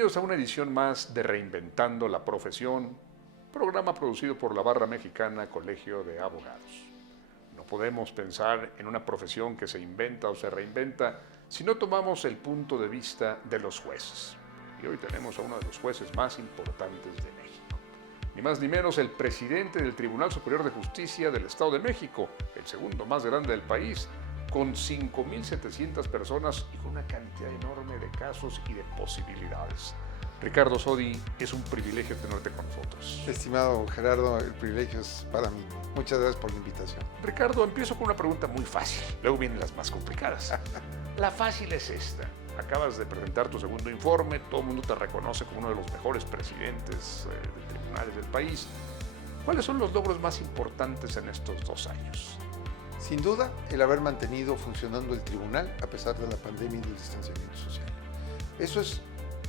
Bienvenidos a una edición más de Reinventando la Profesión, programa producido por la Barra Mexicana Colegio de Abogados. No podemos pensar en una profesión que se inventa o se reinventa si no tomamos el punto de vista de los jueces. Y hoy tenemos a uno de los jueces más importantes de México. Ni más ni menos el presidente del Tribunal Superior de Justicia del Estado de México, el segundo más grande del país, con 5,700 personas y con una cantidad enorme de casos y de posibilidades. Ricardo Sodi, es un privilegio tenerte con nosotros. Estimado Gerardo, el privilegio es para mí. Muchas gracias por la invitación. Ricardo, empiezo con una pregunta muy fácil, luego vienen las más complicadas. La fácil es esta. Acabas de presentar tu segundo informe, todo el mundo te reconoce como uno de los mejores presidentes de tribunales del país. ¿Cuáles son los logros más importantes en estos 2 años? Sin duda, el haber mantenido funcionando el tribunal a pesar de la pandemia y del distanciamiento social. Eso es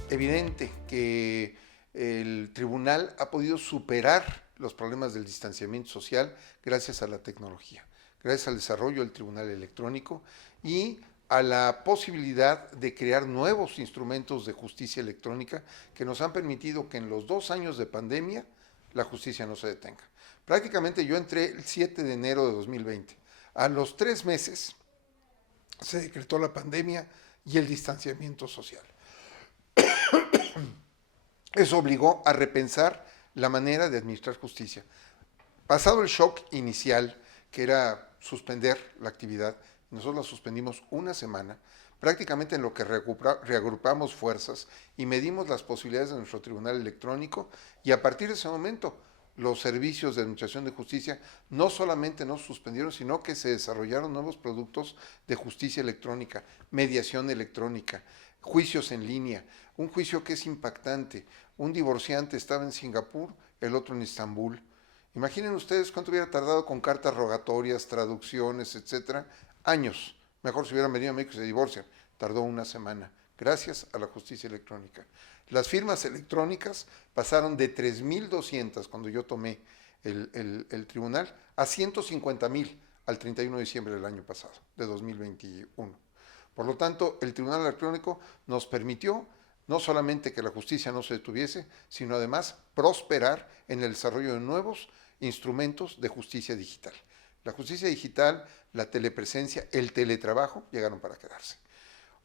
evidente que el tribunal ha podido superar los problemas del distanciamiento social gracias a la tecnología, gracias al desarrollo del tribunal electrónico y a la posibilidad de crear nuevos instrumentos de justicia electrónica que nos han permitido que en los 2 años de pandemia la justicia no se detenga. Prácticamente yo entré el 7 de enero de 2020. A los 3 meses se decretó la pandemia y el distanciamiento social. Eso obligó a repensar la manera de administrar justicia. Pasado el shock inicial, que era suspender la actividad, nosotros la suspendimos una semana, prácticamente en lo que reagrupamos fuerzas y medimos las posibilidades de nuestro tribunal electrónico, y a partir de ese momento los servicios de administración de justicia no solamente no suspendieron, sino que se desarrollaron nuevos productos de justicia electrónica, mediación electrónica, juicios en línea, un juicio que es impactante. Un divorciante estaba en Singapur, el otro en Estambul. Imaginen ustedes cuánto hubiera tardado con cartas rogatorias, traducciones, etcétera, años. Mejor si hubieran venido a México y se divorcian. Tardó una semana, gracias a la justicia electrónica. Las firmas electrónicas pasaron de 3,200 cuando yo tomé el tribunal a 150,000 al 31 de diciembre del año pasado, de 2021. Por lo tanto, el tribunal electrónico nos permitió no solamente que la justicia no se detuviese, sino además prosperar en el desarrollo de nuevos instrumentos de justicia digital. La justicia digital, la telepresencia, el teletrabajo llegaron para quedarse.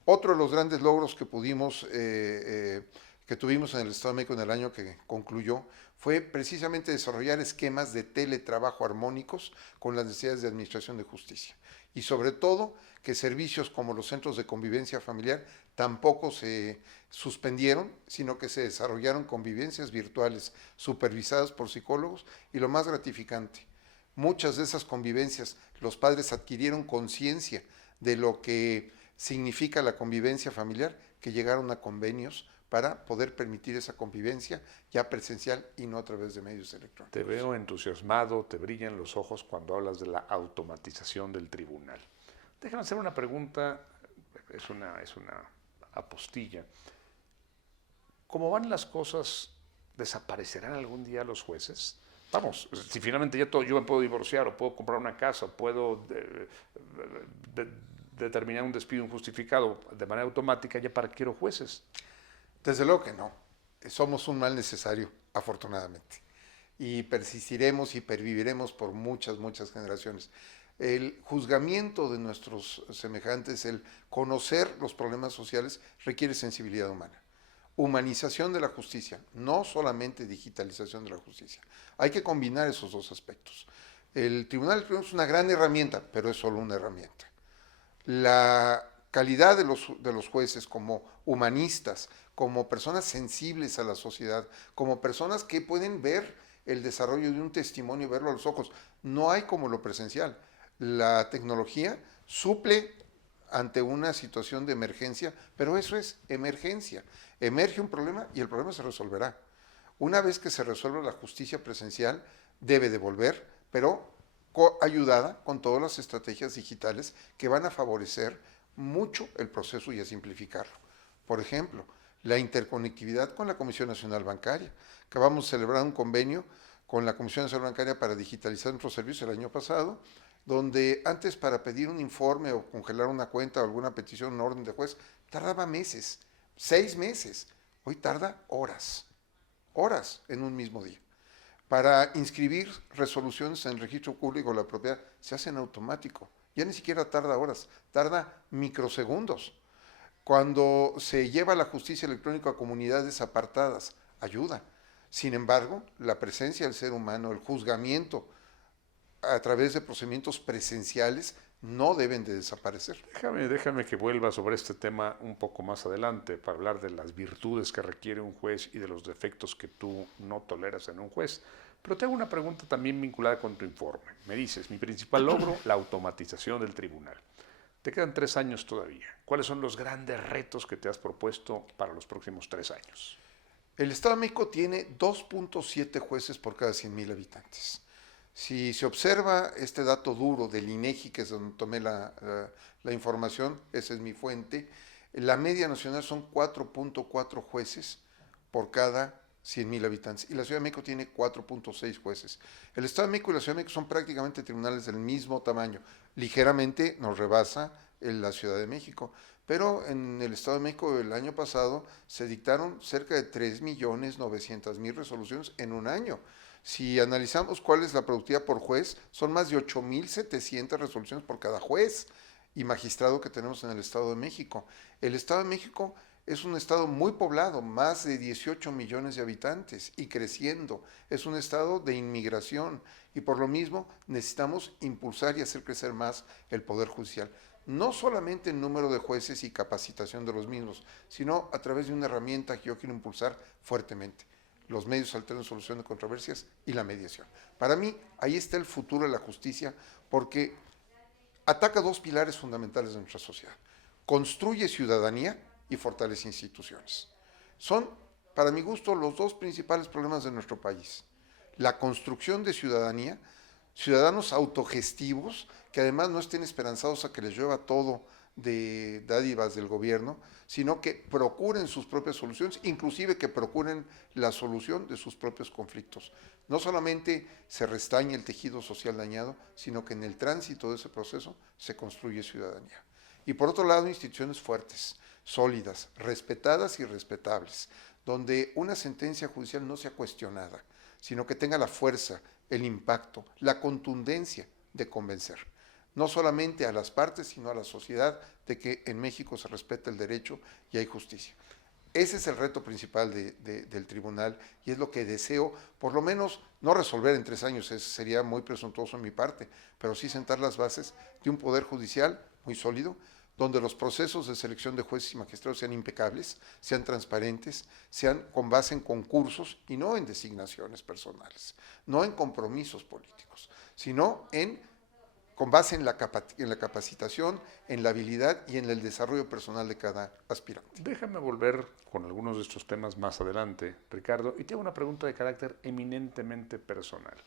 Otro de los grandes logros que tuvimos en el Estado de México en el año que concluyó fue precisamente desarrollar esquemas de teletrabajo armónicos con las necesidades de administración de justicia. Y sobre todo que servicios como los centros de convivencia familiar tampoco se suspendieron, sino que se desarrollaron convivencias virtuales supervisadas por psicólogos, y lo más gratificante, muchas de esas convivencias los padres adquirieron conciencia de lo que significa la convivencia familiar, que llegaron a convenios para poder permitir esa convivencia ya presencial y no a través de medios electrónicos. Te veo entusiasmado, te brillan los ojos cuando hablas de la automatización del tribunal. Déjame hacer una pregunta, es una apostilla. ¿Cómo van las cosas? ¿Desaparecerán algún día los jueces? Vamos, si finalmente yo me puedo divorciar, o puedo comprar una casa, o puedo determinar un despido injustificado de manera automática, ¿ya para qué quiero jueces? Desde luego que no. Somos un mal necesario, afortunadamente. Y persistiremos y perviviremos por muchas, muchas generaciones. El juzgamiento de nuestros semejantes, el conocer los problemas sociales, requiere sensibilidad humana. Humanización de la justicia, no solamente digitalización de la justicia. Hay que combinar esos 2 aspectos. El Tribunal Electrónico es una gran herramienta, pero es solo una herramienta. La calidad de los jueces como humanistas, como personas sensibles a la sociedad, como personas que pueden ver el desarrollo de un testimonio y verlo a los ojos, no hay como lo presencial. La tecnología suple ante una situación de emergencia, pero eso es emergencia. Emerge un problema y el problema se resolverá. Una vez que se resuelve, la justicia presencial debe de volver, pero ayudada con todas las estrategias digitales que van a favorecer mucho el proceso y a simplificarlo. Por ejemplo, la interconectividad con la Comisión Nacional Bancaria. Acabamos de celebrar un convenio con la Comisión Nacional Bancaria para digitalizar nuestros servicios el año pasado, donde antes para pedir un informe o congelar una cuenta o alguna petición, una orden de juez, tardaba meses, 6 meses. Hoy tarda horas en un mismo día. Para inscribir resoluciones en el registro público de la propiedad se hace en automático. Ya ni siquiera tarda horas, tarda microsegundos. Cuando se lleva la justicia electrónica a comunidades apartadas, ayuda. Sin embargo, la presencia del ser humano, el juzgamiento a través de procedimientos presenciales no deben de desaparecer. Déjame que vuelva sobre este tema un poco más adelante para hablar de las virtudes que requiere un juez y de los defectos que tú no toleras en un juez. Pero te hago una pregunta también vinculada con tu informe. Me dices, mi principal logro, la automatización del tribunal. Te quedan 3 años todavía. ¿Cuáles son los grandes retos que te has propuesto para los próximos 3 años? El Estado de México tiene 2.7 jueces por cada 100,000 habitantes. Si se observa este dato duro del INEGI, que es donde tomé la información, esa es mi fuente, la media nacional son 4.4 jueces por cada 100,000 habitantes. Y la Ciudad de México tiene 4.6 jueces. El Estado de México y la Ciudad de México son prácticamente tribunales del mismo tamaño. Ligeramente nos rebasa la Ciudad de México. Pero en el Estado de México el año pasado se dictaron cerca de 3.900.000 resoluciones en un año. Si analizamos cuál es la productividad por juez, son más de 8.700 resoluciones por cada juez y magistrado que tenemos en el Estado de México. El Estado de México es un estado muy poblado, más de 18 millones de habitantes y creciendo. Es un estado de inmigración y por lo mismo necesitamos impulsar y hacer crecer más el Poder Judicial. No solamente el número de jueces y capacitación de los mismos, sino a través de una herramienta que yo quiero impulsar fuertemente: los medios alternos de solución de controversias y la mediación. Para mí, ahí está el futuro de la justicia, porque ataca 2 pilares fundamentales de nuestra sociedad: construye ciudadanía y fortalece instituciones. Son, para mi gusto, los 2 principales problemas de nuestro país: la construcción de ciudadanía, ciudadanos autogestivos que además no estén esperanzados a que les llueva todo de dádivas del gobierno, sino que procuren sus propias soluciones, inclusive que procuren la solución de sus propios conflictos. No solamente se restañe el tejido social dañado, sino que en el tránsito de ese proceso se construye ciudadanía. Y por otro lado, instituciones fuertes, sólidas, respetadas y respetables, donde una sentencia judicial no sea cuestionada, sino que tenga la fuerza, el impacto, la contundencia de convencer, no solamente a las partes, sino a la sociedad, de que en México se respeta el derecho y hay justicia. Ese es el reto principal del tribunal y es lo que deseo, por lo menos no resolver en 3 años, sería muy presuntuoso en mi parte, pero sí sentar las bases de un poder judicial muy sólido, donde los procesos de selección de jueces y magistrados sean impecables, sean transparentes, sean con base en concursos y no en designaciones personales, no en compromisos políticos, sino con base en la capacitación, en la habilidad y en el desarrollo personal de cada aspirante. Déjame volver con algunos de estos temas más adelante, Ricardo, y te hago una pregunta de carácter eminentemente personal.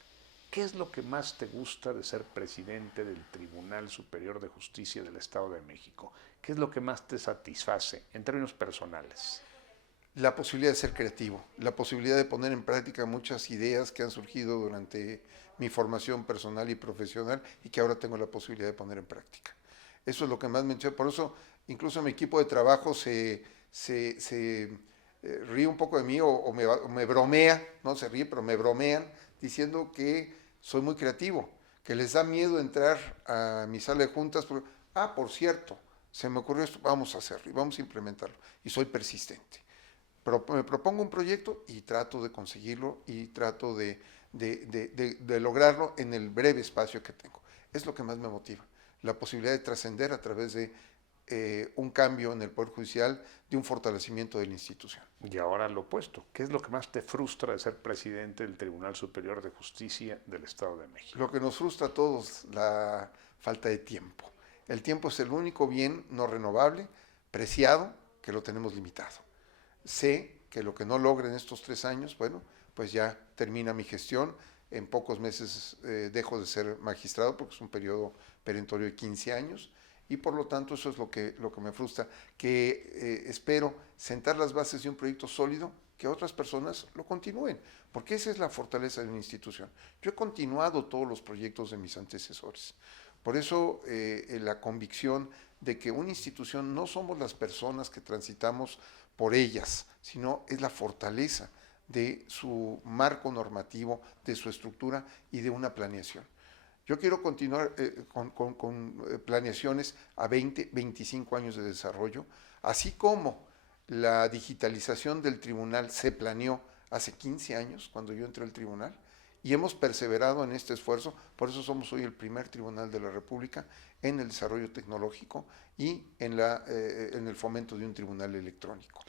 ¿Qué es lo que más te gusta de ser presidente del Tribunal Superior de Justicia del Estado de México? ¿Qué es lo que más te satisface en términos personales? La posibilidad de ser creativo, la posibilidad de poner en práctica muchas ideas que han surgido durante mi formación personal y profesional y que ahora tengo la posibilidad de poner en práctica. Eso es lo que más me entusiasma. Por eso, incluso mi equipo de trabajo se ríe un poco de mí o me bromea, no se ríe, pero me bromean, diciendo que soy muy creativo, que les da miedo entrar a mi sala de juntas, porque, por cierto, se me ocurrió esto, vamos a hacerlo y vamos a implementarlo. Y soy persistente. Pero me propongo un proyecto y trato de conseguirlo y trato de lograrlo en el breve espacio que tengo. Es lo que más me motiva, la posibilidad de trascender a través de un cambio en el Poder Judicial, de un fortalecimiento de la institución. Y ahora lo opuesto, ¿qué es lo que más te frustra de ser presidente del Tribunal Superior de Justicia del Estado de México? Lo que nos frustra a todos, la falta de tiempo. El tiempo es el único bien no renovable, preciado, que lo tenemos limitado. Sé que lo que no logre en estos 3 años, bueno, pues ya termina mi gestión. En pocos meses dejo de ser magistrado porque es un periodo perentorio de 15 años y por lo tanto eso es lo que me frustra, que espero sentar las bases de un proyecto sólido, que otras personas lo continúen, porque esa es la fortaleza de una institución. Yo he continuado todos los proyectos de mis antecesores. Por eso la convicción de que una institución no somos las personas que transitamos por ellas, sino es la fortaleza de su marco normativo, de su estructura y de una planeación. Yo quiero continuar con planeaciones a 20, 25 años de desarrollo, así como la digitalización del tribunal se planeó hace 15 años, cuando yo entré al tribunal, y hemos perseverado en este esfuerzo. Por eso somos hoy el primer tribunal de la República en el desarrollo tecnológico y en el fomento de un tribunal electrónico.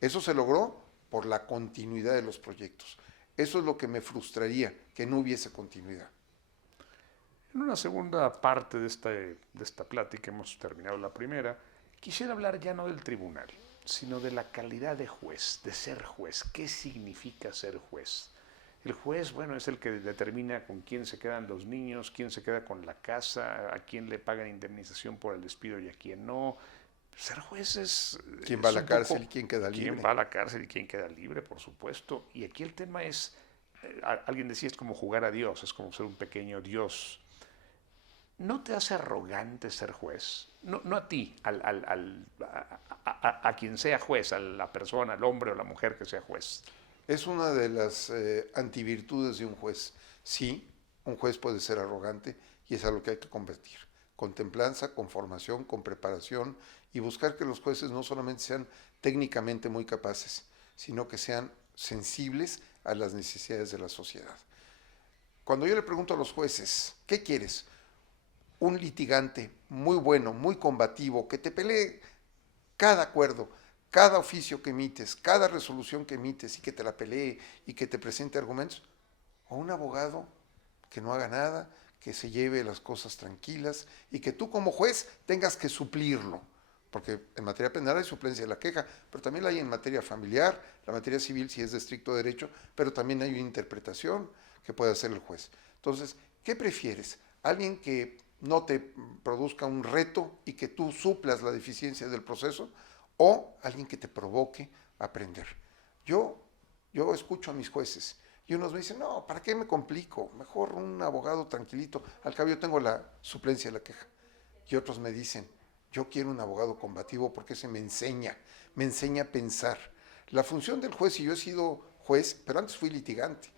Eso se logró por la continuidad de los proyectos. Eso es lo que me frustraría, que no hubiese continuidad. En una segunda parte de esta plática, hemos terminado la primera, quisiera hablar ya no del tribunal, sino de la calidad de juez, de ser juez. ¿Qué significa ser juez? El juez, bueno, es el que determina con quién se quedan los niños, quién se queda con la casa, a quién le pagan indemnización por el despido y a quién no. Ser juez es... ¿Quién va a la cárcel y quién queda libre? ¿Quién va a la cárcel y quién queda libre, por supuesto? Y aquí el tema es, alguien decía, es como jugar a Dios, es como ser un pequeño Dios. ¿No te hace arrogante ser juez? No a ti, a quien sea juez, a la persona, al hombre o la mujer que sea juez. Es una de las antivirtudes de un juez. Sí, un juez puede ser arrogante y es a lo que hay que convertir. Con templanza, con formación, con preparación y buscar que los jueces no solamente sean técnicamente muy capaces, sino que sean sensibles a las necesidades de la sociedad. Cuando yo le pregunto a los jueces, ¿qué quieres? Un litigante muy bueno, muy combativo, que te pelee cada acuerdo, cada oficio que emites, cada resolución que emites y que te la pelee y que te presente argumentos, o un abogado que no haga nada, que se lleve las cosas tranquilas y que tú como juez tengas que suplirlo, porque en materia penal hay suplencia de la queja, pero también la hay en materia familiar, la materia civil si es de estricto derecho, pero también hay una interpretación que puede hacer el juez. Entonces, ¿qué prefieres? ¿Alguien que no te produzca un reto y que tú suplas la deficiencia del proceso, o alguien que te provoque a aprender? Yo escucho a mis jueces y unos me dicen, no, ¿para qué me complico? Mejor un abogado tranquilito, al cabo yo tengo la suplencia de la queja. Y otros me dicen, yo quiero un abogado combativo porque ese me enseña a pensar. La función del juez, y yo he sido juez, pero antes fui litigante.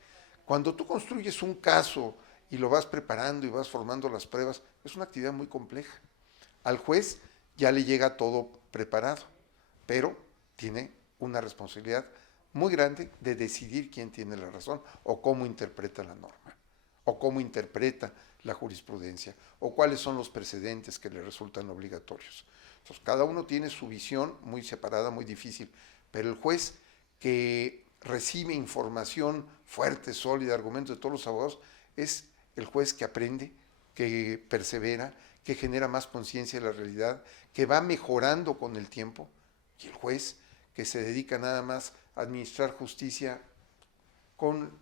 Cuando tú construyes un caso y lo vas preparando y vas formando las pruebas, es una actividad muy compleja. Al juez ya le llega todo preparado, pero tiene una responsabilidad muy grande de decidir quién tiene la razón o cómo interpreta la norma, o cómo interpreta la jurisprudencia, o cuáles son los precedentes que le resultan obligatorios. Entonces, cada uno tiene su visión muy separada, muy difícil, pero el juez que recibe información fuerte, sólida, argumentos de todos los abogados, es el juez que aprende, que persevera, que genera más conciencia de la realidad, que va mejorando con el tiempo, y el juez que se dedica nada más a administrar justicia con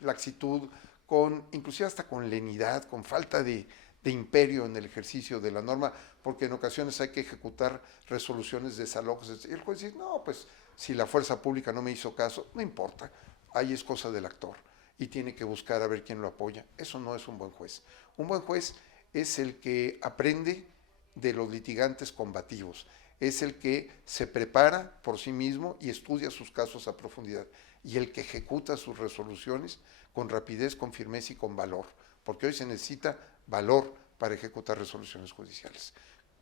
laxitud, inclusive hasta con lenidad, con falta de imperio en el ejercicio de la norma, porque en ocasiones hay que ejecutar resoluciones de desalojos. Y el juez dice, no, pues si la fuerza pública no me hizo caso, no importa, ahí es cosa del actor y tiene que buscar a ver quién lo apoya. Eso no es un buen juez. Un buen juez es el que aprende de los litigantes combativos, es el que se prepara por sí mismo y estudia sus casos a profundidad, y el que ejecuta sus resoluciones con rapidez, con firmeza y con valor, porque hoy se necesita valor para ejecutar resoluciones judiciales.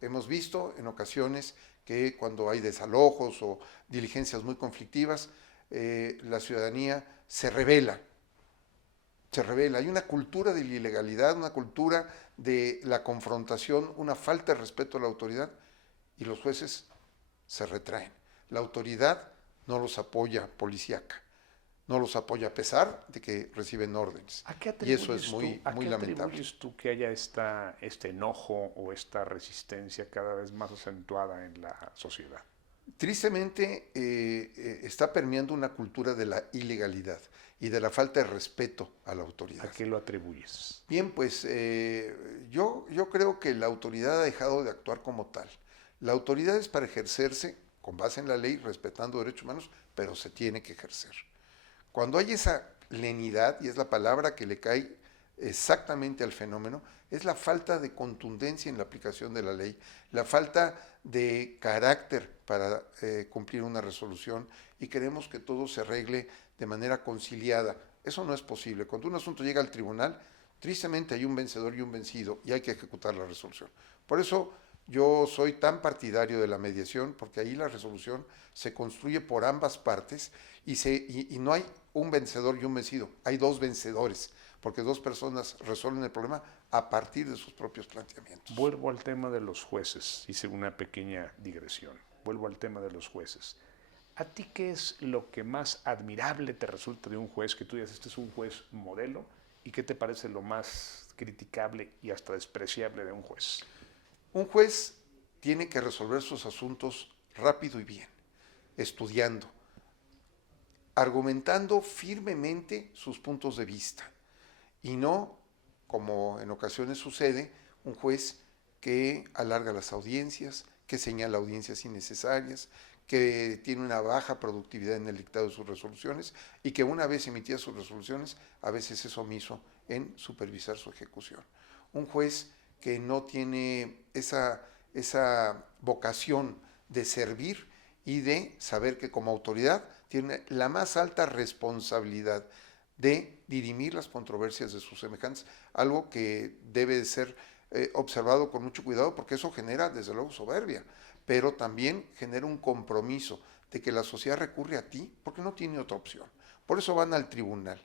Hemos visto en ocasiones que cuando hay desalojos o diligencias muy conflictivas, la ciudadanía se rebela. Hay una cultura de la ilegalidad, una cultura de la confrontación, una falta de respeto a la autoridad, y los jueces se retraen. La autoridad no los apoya policíaca, no los apoya a pesar de que reciben órdenes. Y eso es muy lamentable. ¿A qué atribuyes tú que haya este enojo o esta resistencia cada vez más acentuada en la sociedad? Tristemente está permeando una cultura de la ilegalidad y de la falta de respeto a la autoridad. ¿A qué lo atribuyes? Bien, pues yo creo que la autoridad ha dejado de actuar como tal. La autoridad es para ejercerse con base en la ley, respetando derechos humanos, pero se tiene que ejercer. Cuando hay esa lenidad, y es la palabra que le cae exactamente al fenómeno, es la falta de contundencia en la aplicación de la ley, la falta de carácter para cumplir una resolución, y queremos que todo se arregle de manera conciliada. Eso no es posible. Cuando un asunto llega al tribunal, tristemente hay un vencedor y un vencido, y hay que ejecutar la resolución. Por eso yo soy tan partidario de la mediación, porque ahí la resolución se construye por ambas partes, y no hay un vencedor y un vencido, hay dos vencedores, porque dos personas resuelven el problema a partir de sus propios planteamientos. Vuelvo al tema de los jueces, hice una pequeña digresión, vuelvo al tema de los jueces. ¿A ti qué es lo que más admirable te resulta de un juez, que tú digas, este es un juez modelo, y qué te parece lo más criticable y hasta despreciable de un juez? Un juez tiene que resolver sus asuntos rápido y bien, estudiando, argumentando firmemente sus puntos de vista, y no, como en ocasiones sucede, un juez que alarga las audiencias, que señala audiencias innecesarias, que tiene una baja productividad en el dictado de sus resoluciones, y que una vez emitidas sus resoluciones, a veces es omiso en supervisar su ejecución. Un juez que no tiene esa vocación de servir y de saber que como autoridad tiene la más alta responsabilidad de dirimir las controversias de sus semejantes, algo que debe de ser observado con mucho cuidado, porque eso genera desde luego soberbia, pero también genera un compromiso de que la sociedad recurre a ti porque no tiene otra opción. Por eso van al tribunal,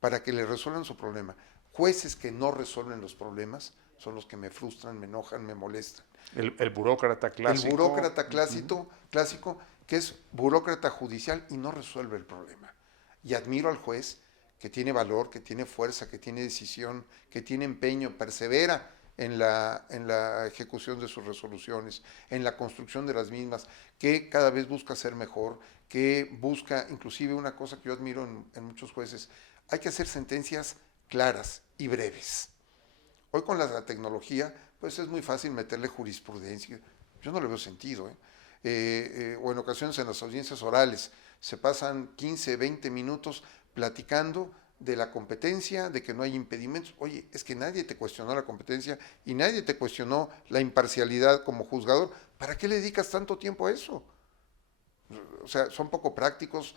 para que le resuelvan su problema. Jueces que no resuelven los problemas son los que me frustran, me enojan, me molestan. El burócrata clásico. El burócrata clásico, que es burócrata judicial y no resuelve el problema. Y admiro al juez que tiene valor, que tiene fuerza, que tiene decisión, que tiene empeño, persevera en la ejecución de sus resoluciones, en la construcción de las mismas, que cada vez busca ser mejor, que busca, inclusive una cosa que yo admiro en muchos jueces, hay que hacer sentencias claras y breves. Hoy con la tecnología, pues es muy fácil meterle jurisprudencia. Yo no le veo sentido. O en ocasiones en las audiencias orales se pasan 15, 20 minutos platicando de la competencia, de que no hay impedimentos. Oye, es que nadie te cuestionó la competencia y nadie te cuestionó la imparcialidad como juzgador. ¿Para qué le dedicas tanto tiempo a eso? O sea, son poco prácticos,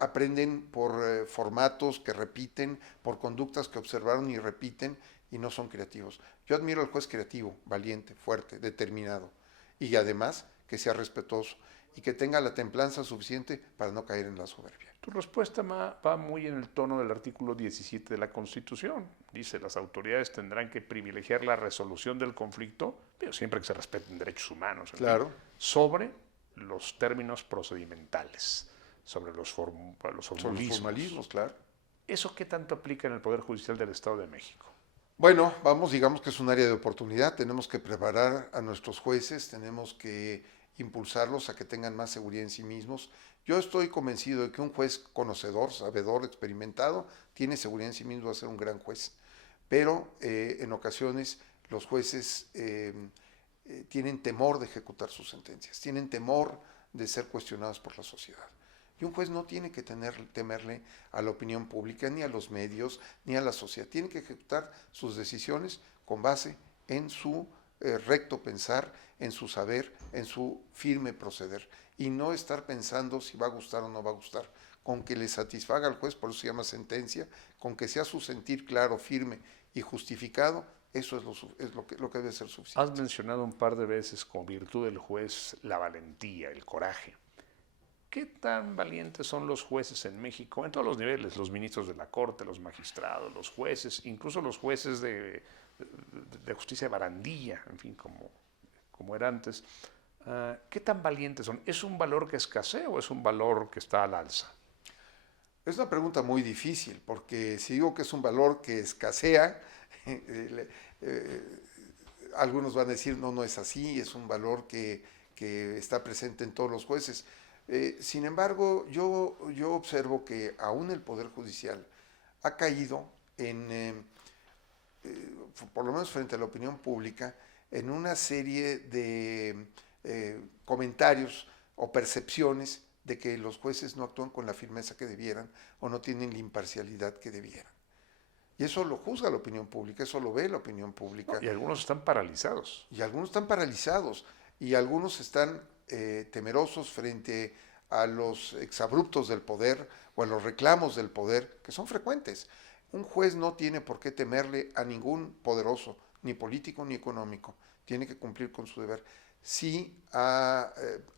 aprenden por formatos que repiten, por conductas que observaron y repiten, y no son creativos. Yo admiro al juez creativo, valiente, fuerte, determinado, y además que sea respetuoso y que tenga la templanza suficiente para no caer en la soberbia. Tu respuesta va muy en el tono del artículo 17 de la Constitución. Dice, las autoridades tendrán que privilegiar la resolución del conflicto, pero siempre que se respeten derechos humanos, claro, sobre los términos procedimentales, sobre los formalismos. Claro. ¿Eso qué tanto aplica en el Poder Judicial del Estado de México? Bueno, digamos que es un área de oportunidad. Tenemos que preparar a nuestros jueces, tenemos que impulsarlos a que tengan más seguridad en sí mismos. Yo estoy convencido de que un juez conocedor, sabedor, experimentado, tiene seguridad en sí mismo, va a ser un gran juez. Pero en ocasiones los jueces tienen temor de ejecutar sus sentencias, tienen temor de ser cuestionados por la sociedad. Y un juez no tiene que temerle a la opinión pública, ni a los medios, ni a la sociedad. Tiene que ejecutar sus decisiones con base en su recto pensar, en su saber, en su firme proceder. Y no estar pensando si va a gustar o no va a gustar. Con que le satisfaga al juez, por eso se llama sentencia, con que sea su sentir claro, firme y justificado, eso es lo que debe ser suficiente. Has mencionado un par de veces como virtud del juez la valentía, el coraje. ¿Qué tan valientes son los jueces en México, en todos los niveles, los ministros de la Corte, los magistrados, los jueces, incluso los jueces de justicia de barandilla, en fin, como era antes? ¿Qué tan valientes son? ¿Es un valor que escasea o es un valor que está al alza? Es una pregunta muy difícil, porque si digo que es un valor que escasea, algunos van a decir, no es así, es un valor que está presente en todos los jueces. Sin embargo, yo observo que aún el Poder Judicial ha caído por lo menos frente a la opinión pública, en una serie de comentarios o percepciones de que los jueces no actúan con la firmeza que debieran o no tienen la imparcialidad que debieran. Y eso lo juzga la opinión pública, eso lo ve la opinión pública. No, y algunos están paralizados. Y algunos están paralizados y algunos están temerosos frente a los exabruptos del poder o a los reclamos del poder, que son frecuentes. Un juez no tiene por qué temerle a ningún poderoso, ni político ni económico. Tiene que cumplir con su deber. Sí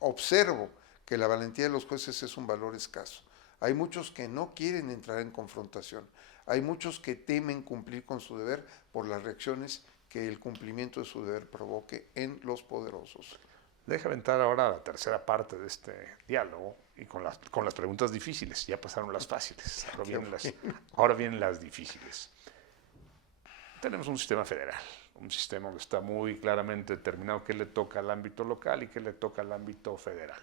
observo que la valentía de los jueces es un valor escaso. Hay muchos que no quieren entrar en confrontación. Hay muchos que temen cumplir con su deber por las reacciones que el cumplimiento de su deber provoque en los poderosos. Deja aventar ahora la tercera parte de este diálogo y con las preguntas difíciles. Ya pasaron las fáciles, ahora vienen las difíciles. Tenemos un sistema federal, un sistema donde está muy claramente determinado qué le toca al ámbito local y qué le toca al ámbito federal.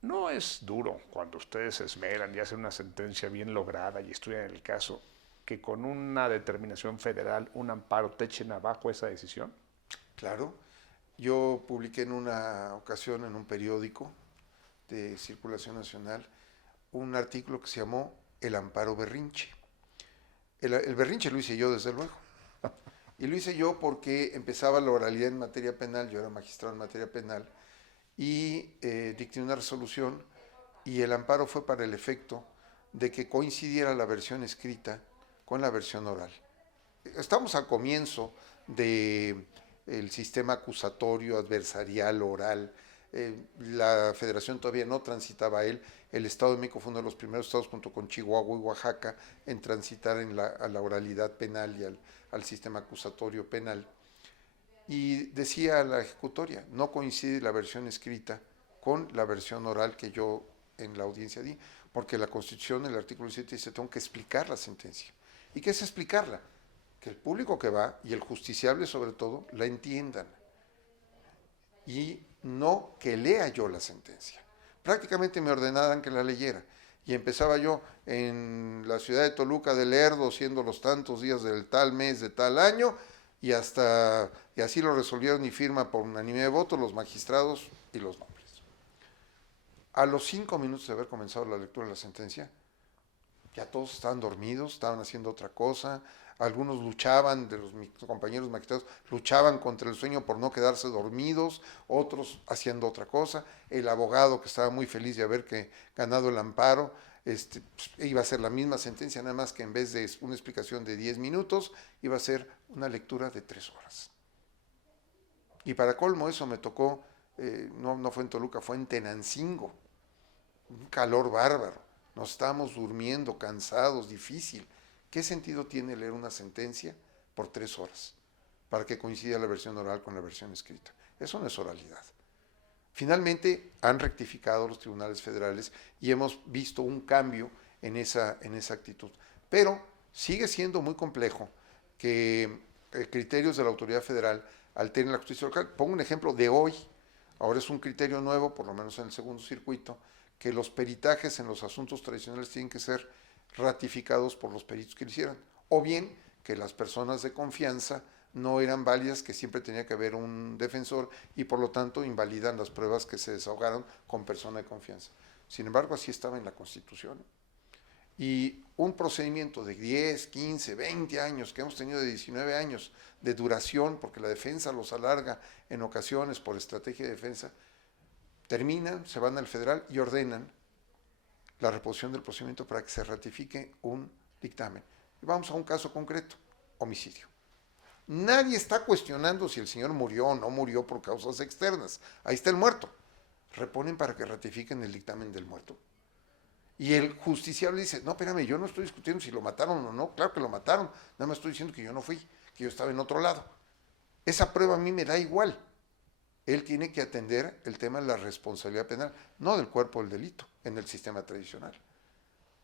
No es duro cuando ustedes se esmeran y hacen una sentencia bien lograda y estudian el caso, que con una determinación federal, un amparo, te echen abajo esa decisión. Claro, yo publiqué en una ocasión en un periódico de circulación nacional un artículo que se llamó El amparo berrinche. El berrinche lo hice yo, desde luego. Y lo hice yo porque empezaba la oralidad en materia penal, yo era magistrado en materia penal, y dicté una resolución y el amparo fue para el efecto de que coincidiera la versión escrita con la versión oral. Estamos al comienzo del sistema acusatorio, adversarial, oral. La federación todavía no transitaba a él. El Estado de México fue uno de los primeros estados, junto con Chihuahua y Oaxaca, en transitar a la oralidad penal y al sistema acusatorio penal. Y decía la ejecutoria, no coincide la versión escrita con la versión oral que yo en la audiencia di, porque la Constitución, el artículo 7 dice, tengo que explicar la sentencia. ¿Y qué es explicarla? Que el público que va, y el justiciable sobre todo, la entiendan. Y no que lea yo la sentencia. Prácticamente me ordenaban que la leyera. Y empezaba yo en la ciudad de Toluca de Lerdo, siendo los tantos días del tal mes, de tal año, y así lo resolvieron y firma por unanimidad de votos los magistrados y los nombres. A los 5 minutos de haber comenzado la lectura de la sentencia, ya todos estaban dormidos, estaban haciendo otra cosa, algunos luchaban, de mis compañeros magistrados, luchaban contra el sueño por no quedarse dormidos, otros haciendo otra cosa, el abogado que estaba muy feliz de haber ganado el amparo, iba a ser la misma sentencia, nada más que en vez de una explicación de 10 minutos, iba a ser una lectura de 3 horas. Y para colmo eso me tocó, no fue en Toluca, fue en Tenancingo, un calor bárbaro, nos estábamos durmiendo, cansados, difícil. ¿Qué sentido tiene leer una sentencia por 3 horas para que coincida la versión oral con la versión escrita? Eso no es oralidad. Finalmente han rectificado los tribunales federales y hemos visto un cambio en esa actitud. Pero sigue siendo muy complejo que criterios de la autoridad federal alteren la justicia local. Pongo un ejemplo de hoy. Ahora es un criterio nuevo, por lo menos en el segundo circuito, que los peritajes en los asuntos tradicionales tienen que ser ratificados por los peritos que lo hicieran. O bien que las personas de confianza no eran válidas, que siempre tenía que haber un defensor y por lo tanto invalidan las pruebas que se desahogaron con persona de confianza. Sin embargo, así estaba en la Constitución. Y un procedimiento de 10, 15, 20 años, que hemos tenido de 19 años de duración, porque la defensa los alarga en ocasiones por estrategia de defensa, terminan, se van al federal y ordenan la reposición del procedimiento para que se ratifique un dictamen. Y vamos a un caso concreto, homicidio. Nadie está cuestionando si el señor murió o no murió por causas externas. Ahí está el muerto. Reponen para que ratifiquen el dictamen del muerto. Y el justiciable dice, no, espérame, yo no estoy discutiendo si lo mataron o no. Claro que lo mataron. Nada más estoy diciendo que yo no fui, que yo estaba en otro lado. Esa prueba a mí me da igual. Él tiene que atender el tema de la responsabilidad penal, no del cuerpo del delito en el sistema tradicional.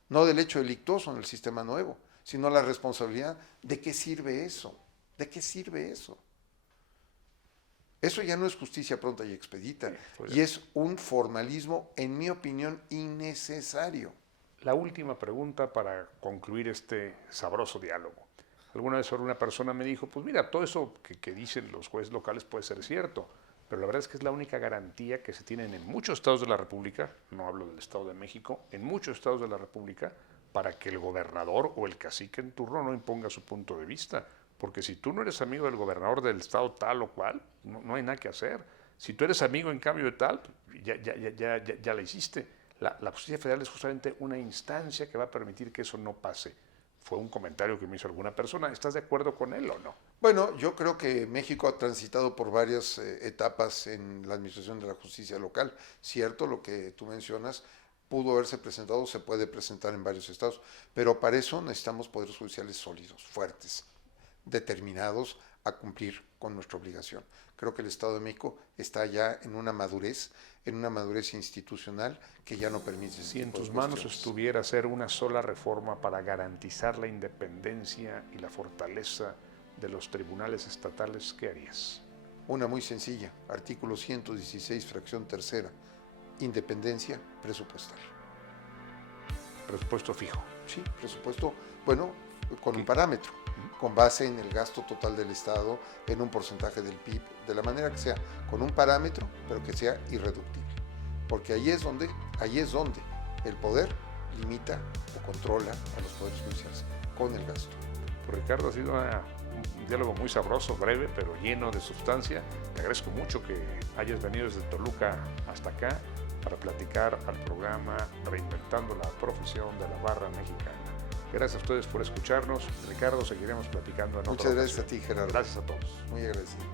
No del hecho delictuoso en el sistema nuevo, sino la responsabilidad de qué sirve eso. ¿De qué sirve eso? Eso ya no es justicia pronta y expedita, y es un formalismo, en mi opinión, innecesario. La última pregunta para concluir este sabroso diálogo. Alguna vez una persona me dijo, pues mira, todo eso que dicen los jueces locales puede ser cierto, pero la verdad es que es la única garantía que se tienen en muchos estados de la República, no hablo del Estado de México, en muchos estados de la República, para que el gobernador o el cacique en turno no imponga su punto de vista. Porque si tú no eres amigo del gobernador del estado tal o cual, no hay nada que hacer. Si tú eres amigo en cambio de tal, ya la hiciste. La justicia federal es justamente una instancia que va a permitir que eso no pase. Fue un comentario que me hizo alguna persona. ¿Estás de acuerdo con él o no? Bueno, yo creo que México ha transitado por varias etapas en la administración de la justicia local. Cierto, lo que tú mencionas pudo haberse presentado, se puede presentar en varios estados, pero para eso necesitamos poderes judiciales sólidos, fuertes, determinados a cumplir con nuestra obligación. Creo que el Estado de México está ya en una madurez institucional que ya no permite ese Si en tipo de tus manos cuestiones. estuviera hacer una sola reforma para garantizar la independencia y la fortaleza de los tribunales estatales, ¿qué harías? Una muy sencilla, artículo 116, fracción tercera, independencia presupuestal. Presupuesto fijo. Sí, presupuesto, bueno, con un parámetro, con base en el gasto total del Estado, en un porcentaje del PIB, de la manera que sea, con un parámetro, pero que sea irreductible. Porque ahí es donde el poder limita o controla a los poderes judiciales, con el gasto. Pues Ricardo, ha sido un diálogo muy sabroso, breve, pero lleno de sustancia. Te agradezco mucho que hayas venido desde Toluca hasta acá para platicar al programa Reinventando la Profesión de la Barra Mexicana. Gracias a ustedes por escucharnos. Ricardo, seguiremos platicando en otra ocasión. Muchas gracias a ti, Gerardo. Gracias a todos. Muy agradecido.